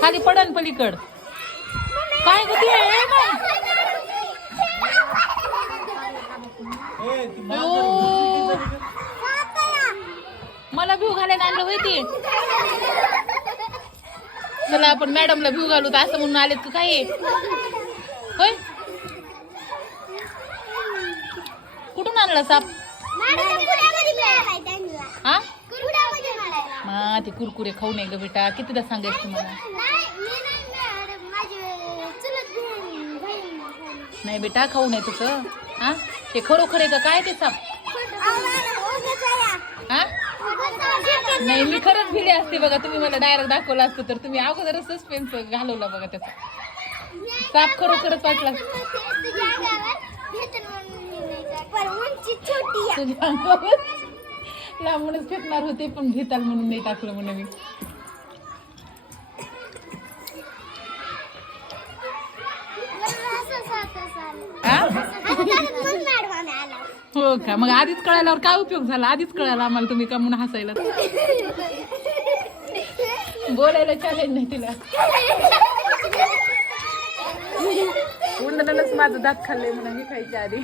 खाली पडन पलीकड काय गती आहे मला भिव घालायला आणलं होती. चला आपण मॅडमला भिव घालू तर असं म्हणून आलेत का काय होय. कुठून आणला साप हा ते कुरकुरे खाऊ नये ग बेटा कितीदा सांगायचं तुम्हाला. नाही बेटा खाऊ नये तसं हा ते खरोखर आहे का काय ते साप हा नाही मी खरंच भिले असते बघा. तुम्ही मला डायरेक्ट दाखवलं असतं तर तुम्ही अगोदर सस्पेन्स घालवला बघा त्याचा. साप खरोखरच वाटला लांबूनच फेकणार होते पण भेटाल म्हणून नाही टाकलं म्हणून मी. हो का मग आधीच कळाल्यावर काय उपयोग झाला. आधीच कळायला आम्हाला तुम्ही का म्हणून हसायला. बोलायला चॅलेंज नाही तिला. उन्हाळ्यालाच माझं दात खाल्लंय म्हणून मी खायच्या आधी.